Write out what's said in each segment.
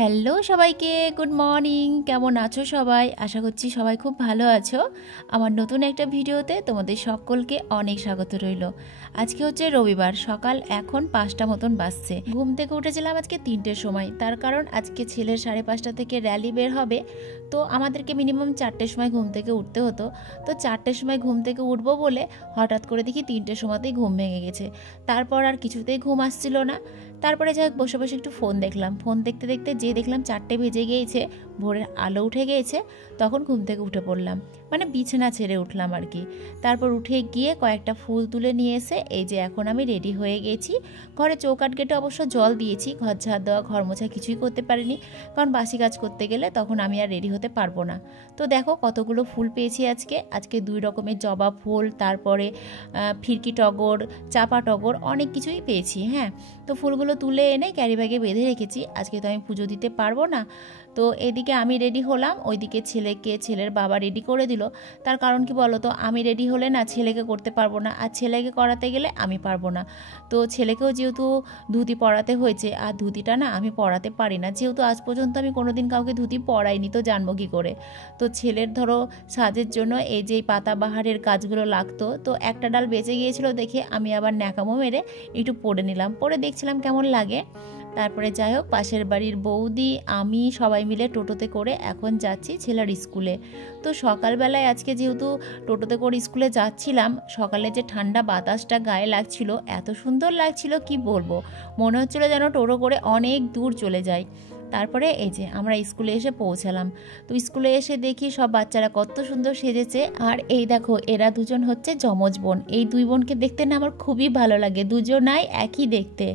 Hello সবাইকে, good morning. কেমন আছো সবাই? আশা করছি সবাই খুব ভালো আছো। আমার নতুন একটা ভিডিওতে তোমাদের সকলকে অনেক স্বাগত রইল। আজকে হচ্ছে রবিবার, সকাল এখন 5টা মতন বাজছে। ঘুম থেকে উঠেছিলাম আজকে 3টের সময়, তার কারণ আজকে ছেলের 5:30 থেকে র্যালি বের হবে। তো আমাদেরকে মিনিমাম 4টের সময় ঘুম থেকে উঠতে হতো। তো 4টের সময় ঘুম থেকে উঠবো বলে হঠাৎ করে দেখি 3টের সময়তেই ঘুম ভেঙে গেছে। তারপর আর কিছুতেই ঘুম আসছিল না। তারপরে যাই হোক বসে বসে একটু ফোন দেখলাম। ফোন দেখতে দেখতে যে দেখলাম 4টে বেজে গিয়েছে, ভোরের আলো উঠে গিয়েছে, তখন ঘুম থেকে উঠে পড়লাম, মানে বিছানা ছেড়ে উঠলাম আর কি। তারপর উঠে গিয়ে কয়েকটা ফুল তুলে নিয়ে এসে এই যে এখন আমি রেডি হয়ে গেছি। ঘরে চৌকাঠ গেটে অবশ্য জল দিয়েছি, ঘর ঝাড় দেওয়া ঘর মোছা কিছুই করতে পারিনি, কারণ বাসি কাজ করতে গেলে তখন আমি আর রেডি হতে পারবো না। তো দেখো কতগুলো ফুল পেয়েছি আজকে 2 রকমের জবা ফুল, তারপরে ফিরকি টগর, চাপা টগর, অনেক কিছুই পেয়েছি। হ্যাঁ, তো ফুলগুলো তুলে এনে ক্যারি ব্যাগে বেঁধে রেখেছি। আজকে তো আমি পুজো দিতে পারবো না। তো এদিকে আমি রেডি হলাম, ওইদিকে ছেলের বাবা রেডি করে দিল। তার কারণ কি বলো তো, আমি রেডি হলে না ছেলেকে করতে পারবো না, আর ছেলেকে করাতে গেলে আমি পারবো না। তো ছেলেকেও যেহেতু ধুতি পরাতে হয়েছে, আর ধুতিটা না আমি পরাতে পারি না, যেহেতু আজ পর্যন্ত আমি কোনোদিন কাউকে ধুতি পরাইনি, তো জানবো কী করে। তো ছেলের ধরো সাজের জন্য এই যে পাতাবাহারের কাজগুলো লাগতো, তো একটা ডাল বেঁচে গিয়েছিল দেখে আমি আবার ন্যাকামো মেরে একটু পরে নিলাম, পরে দেখছিলাম কেমন লাগে। তারপরে যাই হোক পাশের বাড়ির বৌদি আমি সবাই মিলে টোটোতে করে এখন যাচ্ছি ছেলের স্কুলে। তো সকালবেলায় আজকে যেহেতু টোটোতে করে স্কুলে যাচ্ছিলাম, সকালে যে ঠান্ডা বাতাসটা গায়ে লাগছিল, এত সুন্দর লাগছিল কি বলবো, মনে হচ্ছিল যেন টোটো করে অনেক দূর চলে যায়। তারপরে এই যে আমরা স্কুলে এসে পৌঁছালাম। তো স্কুলে এসে দেখি সব বাচ্চারা কত সুন্দর সেজেছে, আর এই দেখো এরা দুজন হচ্ছে যমজ বোন। এই 2 বোনকে দেখতে না আমার খুবই ভালো লাগে, দুজনাই একই দেখতে।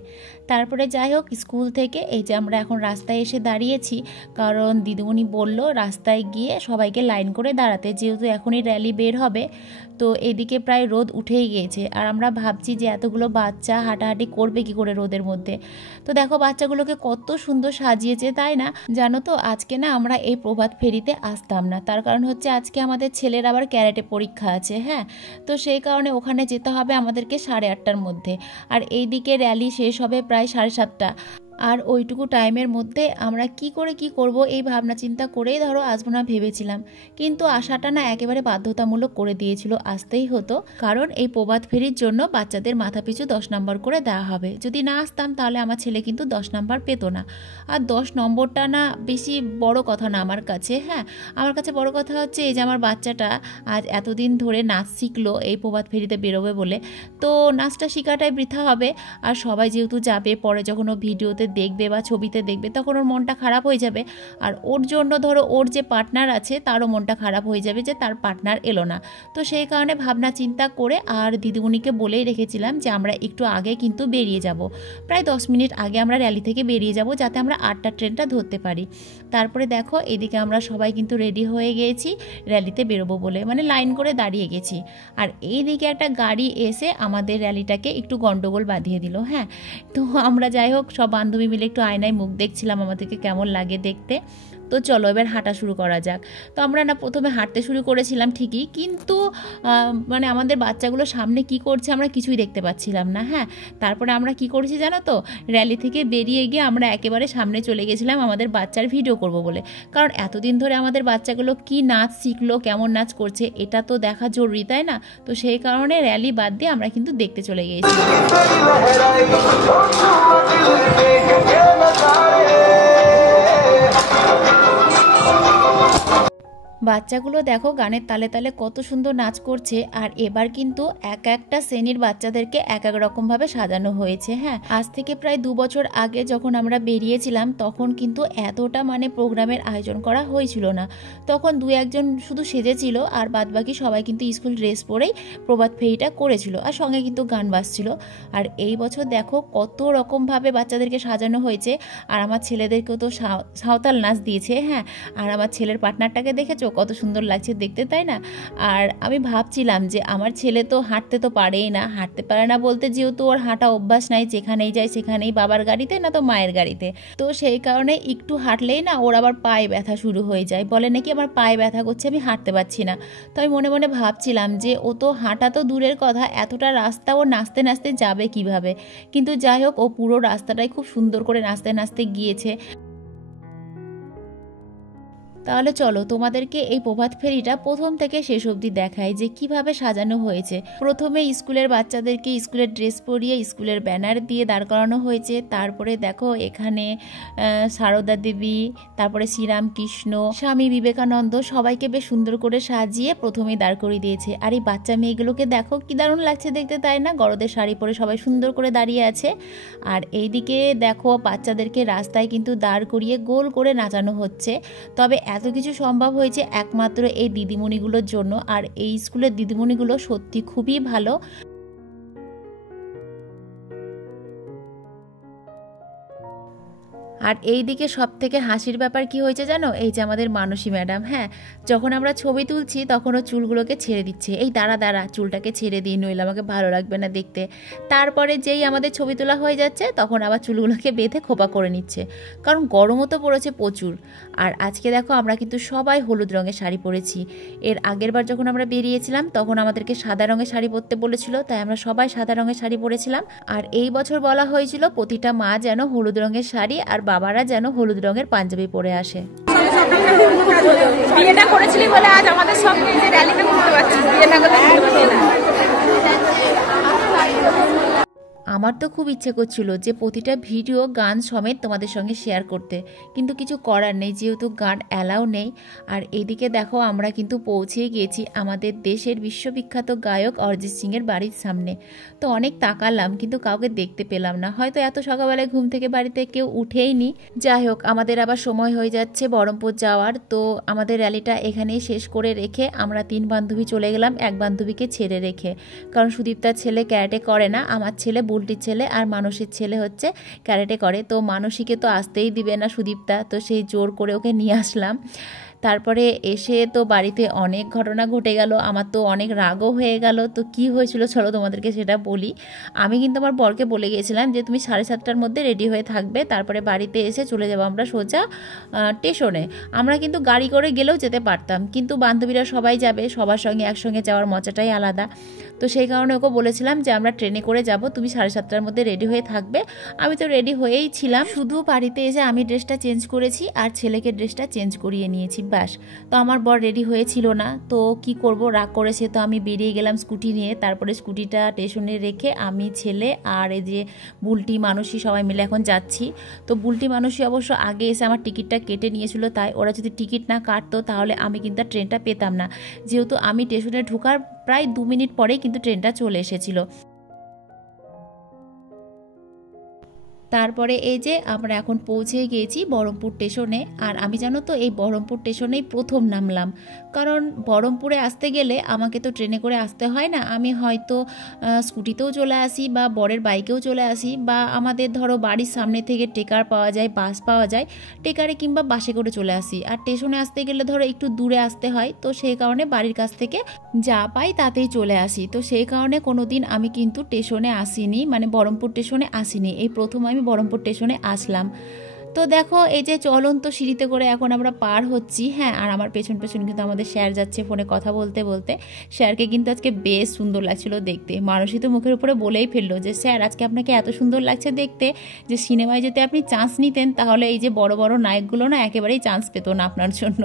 তারপরে যাই হোক স্কুল থেকে এই যে আমরা এখন রাস্তায় এসে দাঁড়িয়েছি, কারণ দিদিমণি বলল রাস্তায় গিয়ে সবাইকে লাইন করে দাঁড়াতে, যেহেতু এখনই র্যালি বের হবে। তো এদিকে প্রায় রোদ উঠেই গিয়েছে, আর আমরা ভাবছি যে এতগুলো বাচ্চা হাঁটাহাঁটি করবে কি করে রোদের মধ্যে। তো দেখো বাচ্চাগুলোকে কত সুন্দর সাজিয়েছে, তাই না? জানো তো আজকে না আমরা এই প্রভাত ফেরিতে আসতাম না, তার কারণ হচ্ছে আজকে আমাদের ছেলের আবার ক্যারাটে পরীক্ষা আছে। হ্যাঁ, তো সেই কারণে ওখানে যেতে হবে আমাদেরকে 8:30টার মধ্যে, আর এই দিকে র্যালি শেষ হবে প্রায় 7:30টা। আর ওইটুকু টাইমের মধ্যে আমরা কি করব এই ভাবনা চিন্তা করেই ধরো আসবো না ভেবেছিলাম, কিন্তু আসাটা না একেবারে বাধ্যতামূলক করে দিয়েছিল, আসতেই হতো, কারণ এই প্রভাত ফেরির জন্য বাচ্চাদের মাথাপিছু 10 নম্বর করে দেওয়া হবে। যদি না আসতাম তাহলে আমার ছেলে কিন্তু 10 নম্বর পেতো না। আর 10 নম্বরটা না বেশি বড় কথা না আমার কাছে। হ্যাঁ, আমার কাছে বড় কথা হচ্ছে এই যে আমার বাচ্চাটা আজ এতদিন ধরে নাচ শিখলো এই প্রভাত ফেরিতে বেরোবে বলে, তো নাচটা শেখাটাই বৃথা হবে। আর সবাই যেহেতু যাবে, পরে যখন ও ভিডিওতে দেখবে বা ছবিতে দেখবে তখন ওর মনটা খারাপ হয়ে যাবে, আর ওর জন্য ধরো ওর যে পার্টনার আছে তারও মনটা খারাপ হয়ে যাবে যে তার পার্টনার এলো না। তো সেই কারণে ভাবনা চিন্তা করে আর দিদিমণিকে বলেই রেখেছিলাম যে আমরা একটু আগে কিন্তু বেরিয়ে যাব, প্রায় 10 মিনিট আগে আমরা র্যালি থেকে বেরিয়ে যাব, যাতে আমরা 8টার ট্রেনটা ধরতে পারি। তারপরে দেখো এদিকে আমরা সবাই কিন্তু রেডি হয়ে গিয়েছি র্যালিতে বেরোবো বলে, মানে লাইন করে দাঁড়িয়ে গেছি। আর এই দিকে একটা গাড়ি এসে আমাদের র্যালিটাকে একটু গন্ডগোল বাঁধিয়ে দিল। হ্যাঁ, তো আমরা যাই হোক সব বান্ধবী মিলে একটু আয়নায় মুখ দেখছিলাম আমাদেরকে কেমন লাগে দেখতে। তো চলো এবার হাঁটা শুরু করা যাক। তো আমরা না প্রথমে হাঁটতে শুরু করেছিলাম ঠিকই, কিন্তু মানে আমাদের বাচ্চাগুলো সামনে কি করছে আমরা কিছুই দেখতে পাচ্ছিলাম না। হ্যাঁ, তারপরে আমরা কি করেছি জানো তো, র্যালি থেকে বেরিয়ে গিয়ে আমরা একেবারে সামনে চলে গেছিলাম আমাদের বাচ্চার ভিডিও করব বলে, কারণ এতদিন ধরে আমাদের বাচ্চাগুলো কি নাচ শিখলো, কেমন নাচ করছে, এটা তো দেখা জরুরি, তাই না? তো সেই কারণে র্যালি বাদ দিয়ে আমরা কিন্তু দেখতে চলে গিয়েছি। বাচ্চাগুলো দেখো গানের তালে তালে কত সুন্দর নাচ করছে, আর এবার কিন্তু এক একটা শ্রেণীর বাচ্চাদেরকে এক এক রকমভাবে সাজানো হয়েছে। হ্যাঁ, আজ থেকে প্রায় 2 বছর আগে যখন আমরা বেরিয়েছিলাম তখন কিন্তু এতটা মানে প্রোগ্রামের আয়োজন করা হয়েছিল না, তখন 2-1জন শুধু সেজেছিল, আর বাদবাকি সবাই কিন্তু স্কুল ড্রেস পরেই প্রভাত ফেরিটা করেছিল, আর সঙ্গে কিন্তু গান বাজছিল। আর এই বছর দেখো কত রকমভাবে বাচ্চাদেরকে সাজানো হয়েছে, আর আমার ছেলেদেরকেও তো সাঁওতাল নাচ দিয়েছে। হ্যাঁ, আর আমার ছেলের পার্টনারটাকে দেখেছো কত সুন্দর লাগছে দেখতে, তাই না? আর আমি ভাবছিলাম যে আমার ছেলে তো হাঁটতে তো পারেই না, হাঁটতে পারে না বলতে যেহেতু ওর হাঁটা অভ্যাস নাই, যেখানেই যায় সেখানেই বাবার গাড়িতে না তো মায়ের গাড়িতে, তো সেই কারণে একটু হাঁটলেই না ওর আবার পায়ে ব্যথা শুরু হয়ে যায়, বলে নাকি আমার পায়ে ব্যথা করছে, আমি হাঁটতে পারছি না। তো আমি মনে মনে ভাবছিলাম যে ও তো হাঁটা তো দূরের কথা, এতটা রাস্তা ও নাচতে নাচতে যাবে কিভাবে। কিন্তু যাই হোক ও পুরো রাস্তাটাই খুব সুন্দর করে নাচতে নাচতে গিয়েছে। তাহলে চলো তোমাদেরকে এই প্রভাত ফেরিটা প্রথম থেকে শেষ অবধি দেখায় যে কিভাবে সাজানো হয়েছে। প্রথমে স্কুলের বাচ্চাদেরকে স্কুলের ড্রেস পরিয়ে স্কুলের ব্যানার দিয়ে দাঁড় করানো হয়েছে। তারপরে দেখো এখানে সারদা দেবী, তারপরে শ্রীরামকৃষ্ণ, স্বামী বিবেকানন্দ সবাইকে বেশ সুন্দর করে সাজিয়ে প্রথমেই দাঁড় করিয়ে দিয়েছে। আর এই বাচ্চা মেয়েগুলোকে দেখো কি দারুণ লাগছে দেখতে, তাই না? গরদের শাড়ি পরে সবাই সুন্দর করে দাঁড়িয়ে আছে। আর এইদিকে দেখো বাচ্চাদেরকে রাস্তায় কিন্তু দাঁড় করিয়ে গোল করে নাচানো হচ্ছে। তবে এত কিছু সম্ভব হয়েছে একমাত্র এই দিদিমণিগুলোর জন্য। আর এই স্কুলের দিদিমণিগুলো সত্যি খুবই ভালো। আর এই দিকে সব থেকে হাসির ব্যাপার কি হয়েছে জানো? এই যে আমাদের মানসী ম্যাডাম, হ্যাঁ, যখন আমরা ছবি তুলছি তখন ও চুলগুলোকে ছেড়ে দিচ্ছে, এই দাঁড়া দাঁড়া চুলটাকে ছেড়ে দিই নইলে আমাকে ভালো লাগবে না দেখতে। তারপরে যেই আমাদের ছবি তোলা হয়ে যাচ্ছে তখন আবার চুলগুলোকে বেঁধে খোপা করে নিচ্ছে, কারণ গরমও তো পড়েছে প্রচুর। আর আজকে দেখো আমরা কিন্তু সবাই হলুদ রঙের শাড়ি পরেছি। এর আগের বার যখন আমরা বেরিয়েছিলাম তখন আমাদেরকে সাদা রঙের শাড়ি পরতে বলেছিল, তাই আমরা সবাই সাদা রঙের শাড়ি পরেছিলাম। আর এই বছর বলা হয়েছিল প্রতিটা মা যেন হলুদ রঙের শাড়ি আর বাবারা যেন হলুদ রঙের পাঞ্জাবি পরে আসে। বিয়েটা করেছিলি বলে আজ আমাদের সঙ্গে যে র্যালিটা করতে পারছি, বিয়ে না করলে করতে পারছি না। আমার তো খুব ইচ্ছে করছিল যে প্রতিটা ভিডিও গান সমেত তোমাদের সঙ্গে শেয়ার করতে, কিন্তু কিছু করার নেই যেহেতু গান অ্যালাউ নেই। আর এদিকে দেখো আমরা কিন্তু পৌঁছে গিয়েছি আমাদের দেশের বিশ্ববিখ্যাত গায়ক অরিজিৎ সিংয়ের বাড়ির সামনে। তো অনেক তাকালাম কিন্তু কাউকে দেখতে পেলাম না, হয়তো এত সকালবেলায় ঘুম থেকে বাড়িতে কেউ উঠেই নি। যাই হোক, আমাদের আবার সময় হয়ে যাচ্ছে বহরমপুর যাওয়ার। তো আমাদের র্যালিটা এখানেই শেষ করে রেখে আমরা 3 বান্ধবী চলে গেলাম, এক বান্ধবীকে ছেড়ে রেখে। কারণ সুদীপ্তার ছেলে ক্যারাটে করে না, আমার ছেলে বুলটির ছেলে আর মানসীর ছেলে হচ্ছে ক্যারাটে করে। তো মানসীকে তো আসতেই দিবে না সুদীপ্তা, তো সেই জোর করে ওকে নিয়ে আসলাম। তারপরে এসে তো বাড়িতে অনেক ঘটনা ঘটে গেল, আমার তো অনেক রাগও হয়ে গেল। তো কি হয়েছিল চলো তোমাদেরকে সেটা বলি। আমি কিন্তু আমার বরকে বলে গিয়েছিলাম যে তুমি 7:30টার মধ্যে রেডি হয়ে থাকবে, তারপরে বাড়িতে এসে চলে যাবো আমরা সোজা স্টেশনে। আমরা কিন্তু গাড়ি করে গেলেও যেতে পারতাম, কিন্তু বান্ধবীরা সবাই যাবে, সবার সঙ্গে একসঙ্গে যাওয়ার মজাটাই আলাদা। তো সেই কারণে ওকে বলেছিলাম যে আমরা ট্রেনে করে যাব, তুমি 7:30টার মধ্যে রেডি হয়ে থাকবে। আমি তো রেডি হয়েই ছিলাম, শুধু বাড়িতে এসে আমি ড্রেসটা চেঞ্জ করেছি আর ছেলেকে ড্রেসটা চেঞ্জ করিয়ে নিয়েছি, ব্যাস। তো আমার বর রেডি হয়েছিল না, তো কি করব, রাগ করেছে। তো আমি বেরিয়ে গেলাম স্কুটি নিয়ে। তারপরে স্কুটিটা স্টেশনে রেখে আমি, ছেলে আর এই যে বুলটি মানসী সবাই মিলে এখন যাচ্ছি। তো বুলটি মানসী অবশ্য আগে এসে আমার টিকিটটা কেটে নিয়েছিল, তাই ওরা যদি টিকিট না কাটতো তাহলে আমি কিন্তু ট্রেনটা পেতাম না, যেহেতু আমি স্টেশনে ঢোকার প্রায় 2 মিনিট পরেই কিন্তু ট্রেনটা চলে এসেছিল। তারপরে এই যে আমরা এখন পৌঁছে গিয়েছি বহরমপুর স্টেশনে। আর আমি জানো তো এই বহরমপুর স্টেশনেই প্রথম নামলাম, কারণ বহরমপুরে আসতে গেলে আমাকে তো ট্রেনে করে আসতে হয় না, আমি হয়তো স্কুটিতেও চলে আসি বা বরের বাইকেও চলে আসি, বা আমাদের ধরো বাড়ির সামনে থেকে টেকার পাওয়া যায়, বাস পাওয়া যায়, টেকারে কিংবা বাসে করে চলে আসি। আর স্টেশনে আসতে গেলে ধরো একটু দূরে আসতে হয়, তো সেই কারণে বাড়ির কাছ থেকে যা পাই তাতেই চলে আসি। তো সেই কারণে কোনো দিন আমি কিন্তু স্টেশনে আসিনি, মানে বহরমপুর স্টেশনে আসিনি, এই প্রথম আমি বহরমপুর স্টেশনে আসলাম। তো দেখো এই যে চলন্ত সিঁড়িতে করে এখন আমরা পার হচ্ছি, হ্যাঁ। আর আমার পেছন পেছন কিন্তু আমাদের স্যার যাচ্ছে ফোনে কথা বলতে বলতে। স্যারকে কিন্তু আজকে বেশ সুন্দর লাগছিল দেখতে। মানসী তো মুখের উপরে বলেই ফেললো যে স্যার আজকে আপনাকে এত সুন্দর লাগছে দেখতে যে সিনেমায় যদি আপনি চান্স নিতেন তাহলে এই যে বড় বড় নায়কগুলো না একেবারেই চান্স পেত না আপনার জন্য।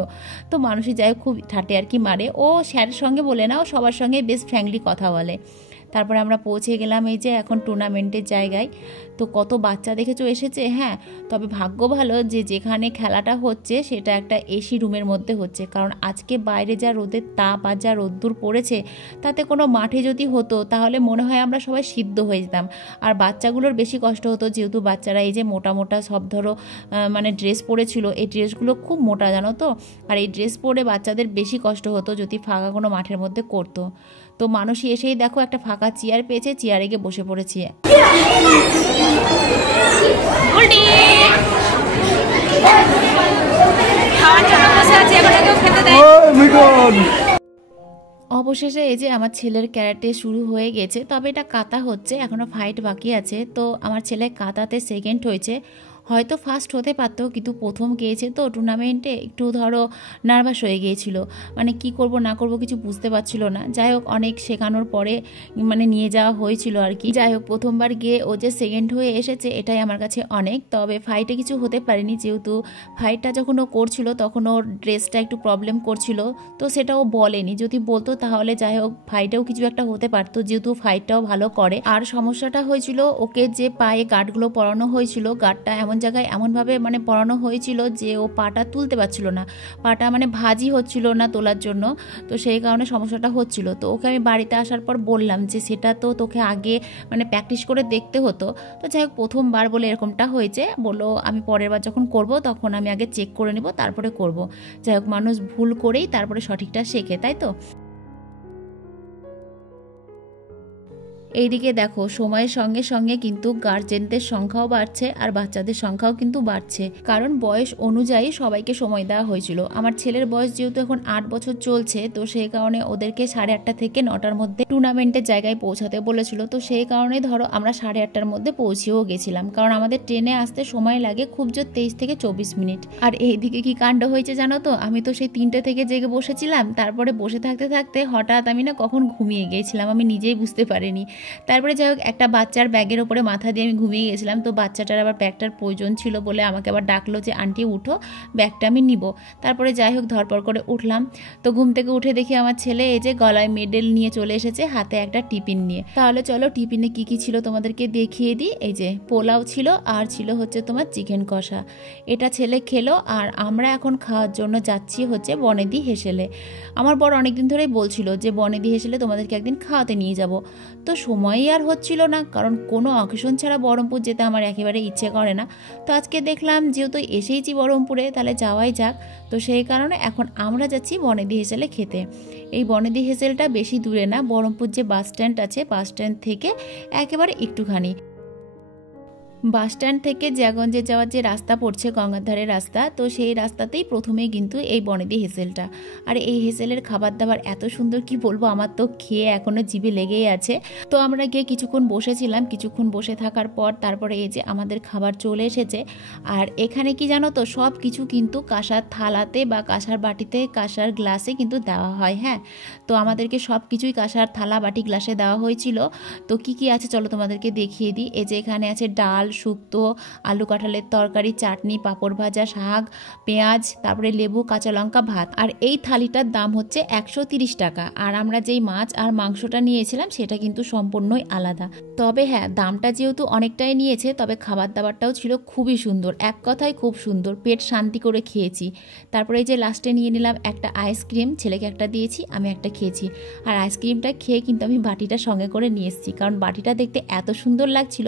তো মানসী যাই খুব ঠাটে আর কি মারে, ও স্যারের সঙ্গে বলে না, ও সবার সঙ্গে বেশ ফ্র্যাঙ্কলি কথা বলে। তারপরে আমরা পৌঁছে গেলাম এই যে এখন টুর্নামেন্টের জায়গায়। তো কত বাচ্চা দেখেছো এসেছে, হ্যাঁ। তবে ভাগ্য ভালো যে যেখানে খেলাটা হচ্ছে সেটা একটা এসি রুমের মধ্যে হচ্ছে, কারণ আজকে বাইরে যা রোদের তাপ আর যা রোদ্দুর পড়েছে, তাতে কোনো মাঠে যদি হতো তাহলে মনে হয় আমরা সবাই সিদ্ধ হয়ে যেতাম। আর বাচ্চাগুলোর বেশি কষ্ট হতো, যেহেতু বাচ্চারা এই যে মোটা মোটা সব ধরো মানে ড্রেস পরেছিল, এই ড্রেসগুলো খুব মোটা জানো তো। আর এই ড্রেস পরে বাচ্চাদের বেশি কষ্ট হতো যদি ফাঁকা কোনো মাঠের মধ্যে করতো। তো মানসী এসেই দেখো একটা ফাঁকা চেয়ার পেয়েছে, চেয়ারে গিয়ে বসে পড়েছি। অবশেষে এই যে আমার ছেলের ক্যারাটে শুরু হয়ে গেছে, তবে এটা কাতা হচ্ছে, এখনো ফাইট বাকি আছে। তো আমার ছেলে কাতাতে সেকেন্ড হয়েছে। হয়তো ফার্স্ট হতে পারতো, কিন্তু প্রথম গিয়েছে তো টুর্নামেন্টে, একটু ধরো নার্ভাস হয়ে গিয়েছিল, মানে কি করব না করব কিছু বুঝতে পারছিল না। যাই হোক অনেক শেখানোর পরে মানে নিয়ে যাওয়া হয়েছিল আর কি। যাই হোক প্রথমবার গিয়ে ও যে সেকেন্ড হয়ে এসেছে এটাই আমার কাছে অনেক। তবে ফাইটে কিছু হতে পারেনি, যেহেতু ফাইটটা যখন ও করছিল তখন ওর ড্রেসটা একটু প্রবলেম করছিল, তো সেটা ও বলেনি। যদি বলতো তাহলে যাই হোক ফাইটেও কিছু একটা হতে পারতো, যেহেতু ফাইটটাও ভালো করে। আর সমস্যাটা হয়েছিল ওকে যে পায়ে গার্ডগুলো পরানো হয়েছিল, গার্ডটা এমন জায়গায় এমনভাবে মানে পরানো হয়েছিল যে ও পাটা তুলতে পারছিল না, পাটা মানে ভাঁজি হচ্ছিল না তোলার জন্য, তো সেই কারণে সমস্যাটা হচ্ছিল। তো ওকে আমি বাড়িতে আসার পর বললাম যে সেটা তো তোকে আগে মানে প্র্যাকটিস করে দেখতে হতো। তো যাই হোক প্রথমবার বলে এরকমটা হয়েছে, বললো আমি পরের বার যখন করব তখন আমি আগে চেক করে নেব তারপরে করব। যাই হোক মানুষ ভুল করেই তারপরে সঠিকটা শেখে, তাই তো। এইদিকে দেখো সময়ের সঙ্গে সঙ্গে কিন্তু গার্জেনদের সংখ্যাও বাড়ছে আর বাচ্চাদের সংখ্যাও কিন্তু বাড়ছে, কারণ বয়স অনুযায়ী সবাইকে সময় দেওয়া হয়েছিল। আমার ছেলের বয়স যেহেতু এখন 8 বছর চলছে, তো সেই কারণে ওদেরকে 8:30 থেকে 9টার মধ্যে টুর্নামেন্টের জায়গায় পৌঁছাতে বলেছিল। তো সেই কারণে ধরো আমরা 8:30টার মধ্যে পৌঁছেও গেছিলাম, কারণ আমাদের ট্রেনে আসতে সময় লাগে খুব জোর 23 থেকে 24 মিনিট। আর এইদিকে কি কাণ্ড হয়েছে জানো তো, আমি তো সেই 3টে থেকে জেগে বসেছিলাম, তারপরে বসে থাকতে থাকতে হঠাৎ আমি না কখন ঘুমিয়ে গিয়েছিলাম আমি নিজেই বুঝতে পারিনি। তারপরে যাই হোক একটা বাচ্চার ব্যাগের ওপরে মাথা দিয়ে আমি ঘুমিয়ে গেছিলাম, তো বাচ্চাটার আবার ব্যাগটার প্রয়োজন ছিল বলে আমাকে আবার ডাকলো যে আন্টি উঠো, ব্যাগটা আমি নিব। তারপরে যাই হোক ধরপড় করে উঠলাম। তো ঘুম থেকে উঠে দেখি আমার ছেলে এই যে গলায় মেডেল নিয়ে চলে এসেছে, হাতে একটা টিফিন নিয়ে। তাহলে চলো টিফিনে কি কি ছিল তোমাদেরকে দেখিয়ে দিই। এই যে পোলাও ছিল আর ছিল হচ্ছে তোমার চিকেন কষা, এটা ছেলে খেলো। আর আমরা এখন খাওয়ার জন্য যাচ্ছি হচ্ছে বনেদি হেসেলে। আমার বড় অনেকদিন ধরেই বলছিল যে বনেদি হেসেলে তোমাদেরকে একদিন খাওয়াতে নিয়ে যাব, তো সময়ই আর হচ্ছিল না, কারণ কোনো অকেশন ছাড়া বহরমপুর যেতে আমার একেবারে ইচ্ছে করে না। তো আজকে দেখলাম যেহেতু এসেইছি বহরমপুরে তাহলে যাওয়াই যাক, তো সেই কারণে এখন আমরা যাচ্ছি বনেদি হেসেলে খেতে। এই বনেদি হেসেলটা বেশি দূরে না, বহরমপুর যে বাস স্ট্যান্ড আছে বাস স্ট্যান্ড থেকে একেবারে একটুখানি। বাস স্ট্যান্ড থেকে জিয়াগঞ্জে যাওয়ার যে রাস্তা পড়ছে গঙ্গার ধারের রাস্তা, তো সেই রাস্তাতেই প্রথমেই কিন্তু এই বনেদি হেসেলটা। আর এই হেসেলের খাবার দাবার এত সুন্দর কি বলবো, আমার তো খেয়ে এখনও জিভে লেগেই আছে। তো আমরা গিয়ে কিছুক্ষণ বসেছিলাম, কিছুক্ষণ বসে থাকার পর তারপরে এই যে আমাদের খাবার চলে এসেছে। আর এখানে কি জানো তো, সব কিছু কিন্তু কাঁসার থালাতে বা কাঁসার বাটিতে কাঁসার গ্লাসে কিন্তু দেওয়া হয়। হ্যাঁ, তো আমাদেরকে সব কিছুই কাঁসার থালা বাটি গ্লাসে দেওয়া হয়েছিল। তো কি কি আছে চলো তোমাদেরকে দেখিয়ে দিই। এই যে এখানে আছে ডাল, শুক্তো, আলু কাঁঠালের তরকারি, চাটনি, পাঁপড় ভাজা, শাক, পেঁয়াজ, তারপরে লেবু, কাঁচা লঙ্কা, ভাত। আর এই থালিটার দাম হচ্ছে 130 টাকা। আর আমরা যেই মাছ আর মাংসটা নিয়েছিলাম সেটা কিন্তু সম্পূর্ণই আলাদা। তবে হ্যাঁ, দামটা যেহেতু অনেকটাই নিয়েছে, তবে খাবার দাবারটাও ছিল খুবই সুন্দর, এক কথায় খুব সুন্দর, পেট শান্তি করে খেয়েছি। তারপরে এই যে লাস্টে নিয়ে নিলাম একটা আইসক্রিম, ছেলেকে একটা দিয়েছি, আমি একটা খেয়েছি। আর আইসক্রিমটা খেয়ে কিন্তু আমি বাটিটা সঙ্গে করে নিয়ে এসেছি, কারণ বাটিটা দেখতে এত সুন্দর লাগছিল।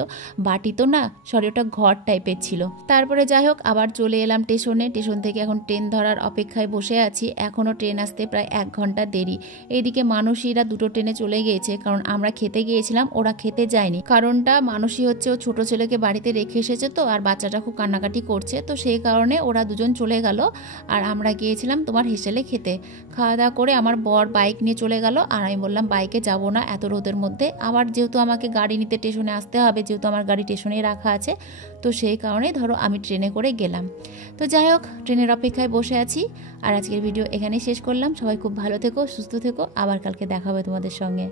বাটি তো না, সরি ওটা ঘর টাইপের ছিল। তারপরে যাই হোক আবার চলে এলাম স্টেশনে। স্টেশন থেকে এখন ট্রেন ধরার অপেক্ষায় বসে আছি, এখনও ট্রেন আসতে প্রায় 1 ঘন্টা দেরি। এইদিকে মানসীরা 2টো ট্রেনে চলে গিয়েছে, কারণ আমরা খেতে গিয়েছিলাম, ওরা খেতে যায়নি। কারণটা মানসী হচ্ছে ও ছোট ছেলেকে বাড়িতে রেখে এসেছে তো, আর বাচ্চাটা খুব কান্নাকাটি করছে, তো সেই কারণে ওরা দুজন চলে গেল। আর আমরা গিয়েছিলাম তোমার হেসেলে খেতে। খাওয়া দাওয়া করে আমার বর বাইক নিয়ে চলে গেল, আর আমি বললাম বাইকে যাব না এত রোদের মধ্যে, আবার যেহেতু আমাকে গাড়ি নিতে স্টেশনে আসতে হবে, যেহেতু আমার গাড়ি স্টেশনেই রাখা আছে, তো সেই কারণে ধরো আমি ট্রেনে করে গেলাম। তো যাই হোক ট্রেনের অপেক্ষায় বসে আছি। আর আজকের ভিডিও এখানেই শেষ করলাম। সবাই খুব ভালো থেকো, সুস্থ থেকো, আবার কালকে দেখা হবে তোমাদের সঙ্গে।